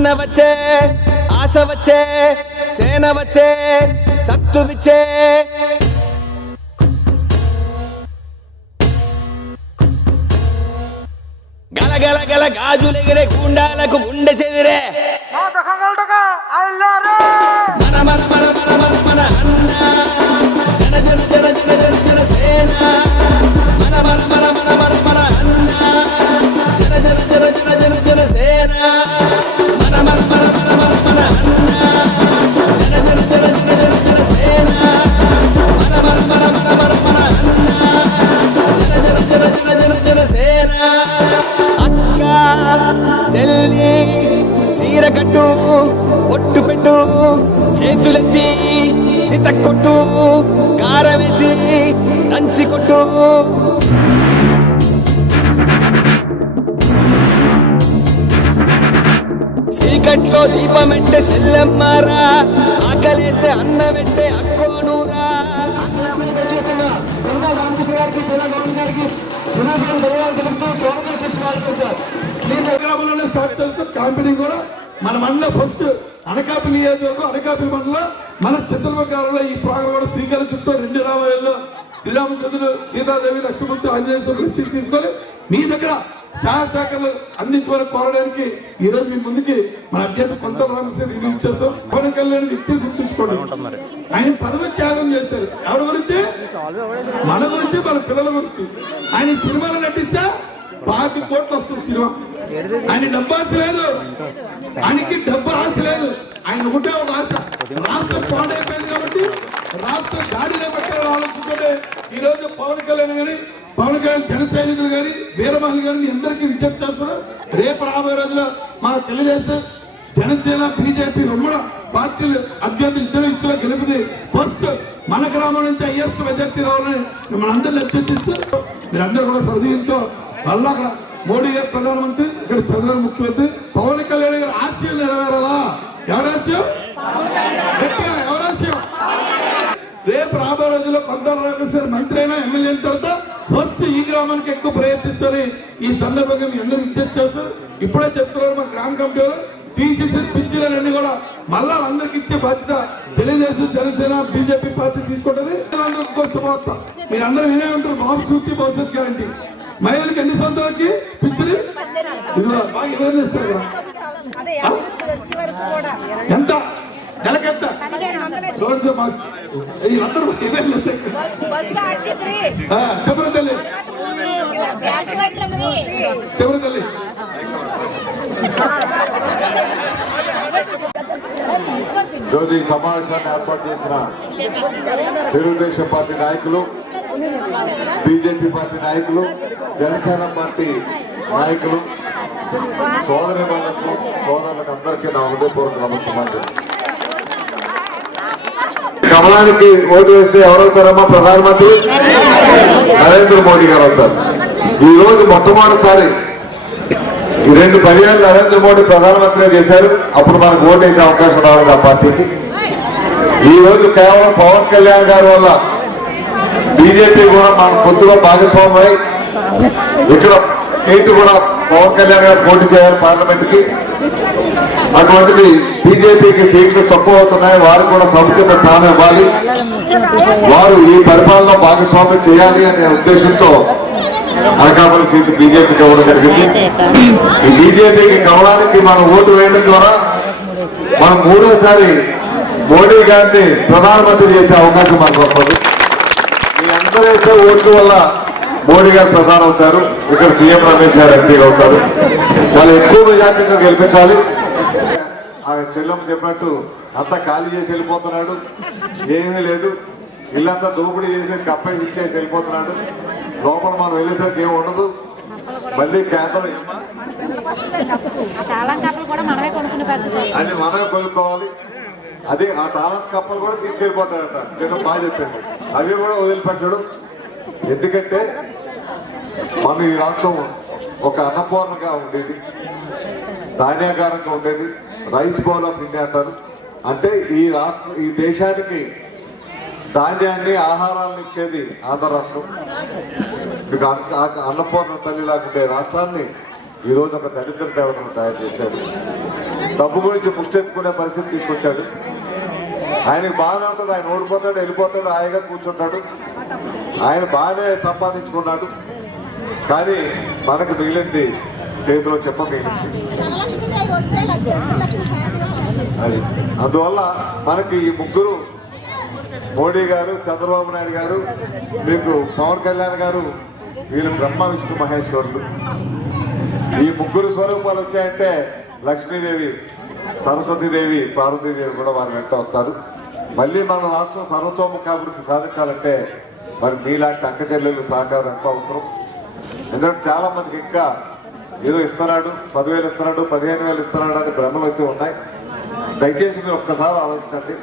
అన్న వచ్చే ఆశ వచ్చే సేన వచ్చే సత్తు విచ్చే గలగల గల గాజులెగిరే గుండాలకు గుండె చెదిరే మన మన మన మన మన మన అన్న జన జన జన జన జన జన సేన మన మన మన మన మన మన అన్న జన జన జన జన జన జన సేన మన మన మన మన మన మన అన్న జన జన జన జన జన జన సేన మన మన మన మన మన మన అన్న జన జన జన జన జన జన సేన అక్క చెల్లి చీర కట్టు ఒట్టు పెట్టు చేతులెత్తి చితక్కొట్టు కారవేసి దంచి కొట్టు చీకట్లో దీపమెట్టే సెల్లమ్మారా ఆకలేస్తే అన్నమెట్టే అక్కోనూరా క్యాంపెయినింగ్ కూడా మన మండల ఫస్ట్ అనకాపల్లి నియోజకవర్గం అనకాపల్లి మండలం మన చిత్రకారులో ఈ ప్రోగ్రాం కూడా శ్రీకారం చుట్టూ 2 రామాయణంలో శ్రీరామచంద్రుడు సీతాదేవి లక్ష్మణమూర్తి ఆంజనేయ స్వామి తీసుకొని మీ దగ్గర సహాయశాఖలు అందించమని కోరడానికి ఈ రోజు మీ ముందుకి మన అభ్యర్థి కొంత చేస్తాం. పవన్ కళ్యాణ్ వ్యక్తిని గుర్తుంచుకోండి. ఆయన పదవి త్యాగం చేశారు. ఎవరి గురించి? మన గురించి, మన పిల్లల గురించి. ఆయన సినిమాలో నటిస్తే 5 కోట్లు వస్తుంది సినిమా. ఆయన డబ్బు ఆశ లేదు, ఆయనకి డబ్బు ఆశ లేదు. ఆయన ఒకటే ఒక ఆశ, రాష్ట్రం పాడైపోయింది కాబట్టి రాష్ట్రం గాడిలో పెట్టాలని ఆలోచించుకుంటే ఈ రోజు పవన్ కళ్యాణ్ గారి జన సైనికులు గారి వీరమహిళ గారిని అందరికీ విజ్ఞప్తి చేస్తున్నారు. రేపు రాబోయే రోజుల్లో మా తెలుగుదేశం జనసేన బీజేపీ ఉమ్మడి పార్టీలు అభ్యర్థులు ఇద్దరు విషయంలో గెలిపితే ఫస్ట్ మన గ్రామం నుంచి ఐఎస్ మెజార్టీ రావాలని మనందరినీ అభ్యర్థిస్తూ మీరందరూ కూడా సరదీయంతో మళ్ళీ అక్కడ మోడీ గారు ప్రధానమంత్రి, ఇక్కడ చంద్రబాబు ముఖ్యమంత్రి, పవన్ కళ్యాణ్ గారి ఆశయం నెరవేరాలా? ఎవరి ఆశయం? ఎవరి ఆశయం? రేపు రాబోయే రోజుల్లో కొంత మంత్రి అయినా ఎమ్మెల్యే అయిన తర్వాత ఫస్ట్ ఈ గ్రామానికి ఎక్కువ ప్రయత్నిస్తారని ఈ సందర్భంగా మీ అందరూ విజ్ఞప్తి చేస్తారు. ఇప్పుడే చెప్తున్నారు మన గ్రామ కమిటీలో తీసేసి పింఛన్లన్నీ కూడా మళ్ళా అందరికి ఇచ్చే బాధ్యత తెలుగుదేశం జనసేన బీజేపీ పార్టీ తీసుకుంటుంది. ఇంకో శుభవార్త మీరు అందరూ వినే ఉంటారు, బాబు సూచి భవిష్యత్ గ్యారంటీ. మహిళలకు ఎన్ని సంవత్సరాలకి పింఛన్? బాగా ఇవ్వలేదు సార్. ఎంత నెలకెంత? చెప్పరు తల్లి, చెప్పరు తల్లి. ఈరోజు ఈ సమావేశాన్ని ఏర్పాటు చేసిన తెలుగుదేశం పార్టీ నాయకులు, బీజేపీ పార్టీ నాయకులు, జనసేన పార్టీ నాయకులు, సోదరులకు అందరికీ నా హృదయపూర్వక నమస్కారం. కమలానికి ఓటు వేస్తే ఎవరవుతారమ్మా? ప్రధానమంత్రి నరేంద్ర మోడీ గారు అవుతారు. ఈ రోజు మొట్టమొదటిసారి ఈ 2 పర్యాలు నరేంద్ర మోడీ ప్రధానమంత్రిగా చేశారు. అప్పుడు మనకు ఓటు వేసే అవకాశం రాలేదు ఆ పార్టీకి. ఈ రోజు కేవలం పవన్ కళ్యాణ్ గారి వల్ల బీజేపీ కూడా మన కొద్దిగా భాగస్వామ్యం. ఇక్కడ సీటు కూడా పవన్ కళ్యాణ్ గారు పోటీ చేయాలి పార్లమెంట్ కి. అటువంటిది బీజేపీకి సీట్లు తక్కువ అవుతున్నాయి, వారు కూడా సముచిత స్థానం ఇవ్వాలి, వారు ఈ పరిపాలనలో భాగస్వామ్యం చేయాలి అనే ఉద్దేశంతో అనకాపల్లి సీటు బీజేపీకి ఇవ్వడం జరిగింది. ఈ బీజేపీకి కమలానికి మనం ఓటు వేయడం ద్వారా మనం 3వసారి మోడీ గారిని ప్రధానమంత్రి చేసే అవకాశం మనకు వస్తుంది. మీ అందరూ వేసే ఓట్ల వల్ల మోడీ గారు ప్రధాని అవుతారు, ఇక్కడ సీఎం రమేష్ గారు ఎంపీగా అవుతారు. చాలా ఎక్కువ మెజార్టీగా గెలిపించాలి. ఆ చెల్లెమ్మ చెప్పినట్టు అంతా ఖాళీ చేసి వెళ్ళిపోతున్నాడు, ఏమీ లేదు, ఇల్లంతా దోపిడీ చేసి కప్పై ఇచ్చేసి వెళ్ళిపోతున్నాడు. లోపల మనం వెళ్ళేసరికి ఏమి ఉండదు. మళ్ళీ కేంద్రం అది మనమే కొనుక్కోవాలి. అది ఆ తాళం కప్పలు కూడా తీసుకెళ్ళిపోతాడట. చిన్న బాగా చెప్పాడు, అవి కూడా వదిలిపెట్టాడు. ఎందుకంటే మన ఈ రాష్ట్రం ఒక అన్నపూర్ణగా ఉండేది, ధాన్యాగారంగా ఉండేది, రైస్ బౌల్ ఆఫ్ ఇండియా అంటారు. అంటే ఈ దేశానికి ధాన్యాన్ని ఆహారాలను ఇచ్చేది ఆంధ్ర రాష్ట్రం. మీకు అన్నపూర్ణ తల్లి లాంటి రాష్ట్రాన్ని ఈరోజు ఒక దరిద్ర దేవతను తయారు చేశాడు. డబ్బు గురించి ముష్టెత్తుకునే పరిస్థితి తీసుకొచ్చాడు. ఆయనకు బాగానే ఉంటుంది, ఆయన ఓడిపోతాడు, వెళ్ళిపోతాడు, హాయిగా కూర్చుంటాడు, ఆయన బాగానే సంపాదించుకున్నాడు. కానీ మనకు మిగిలింది చేతిలో చెప్ప మిగిలింది. అది అందువల్ల మనకి ఈ ముగ్గురు, మోడీ గారు, చంద్రబాబు నాయుడు గారు, మీకు పవన్ కళ్యాణ్ గారు, వీళ్ళు బ్రహ్మ విష్ణు మహేశ్వరులు. ఈ ముగ్గురు స్వరూపాలు వచ్చాయంటే లక్ష్మీదేవి, సరస్వతీదేవి, పార్వతీదేవి కూడా వారి వెంట వస్తారు. మళ్ళీ మన రాష్ట్రం సర్వతోముఖాభివృద్ధి సాధించాలంటే మరి మీలాంటి అక్క చెల్లెళ్ళు సహకారం ఎంతో అవసరం. ఎందుకంటే చాలా మందికి ఇంకా ఏదో ఇస్తున్నాడు, 10,000 ఇస్తున్నాడు, 15,000 ఇస్తున్నాడు అని భ్రమలు అయితే ఉన్నాయి. దయచేసి మీరు ఒక్కసారి ఆలోచించండి.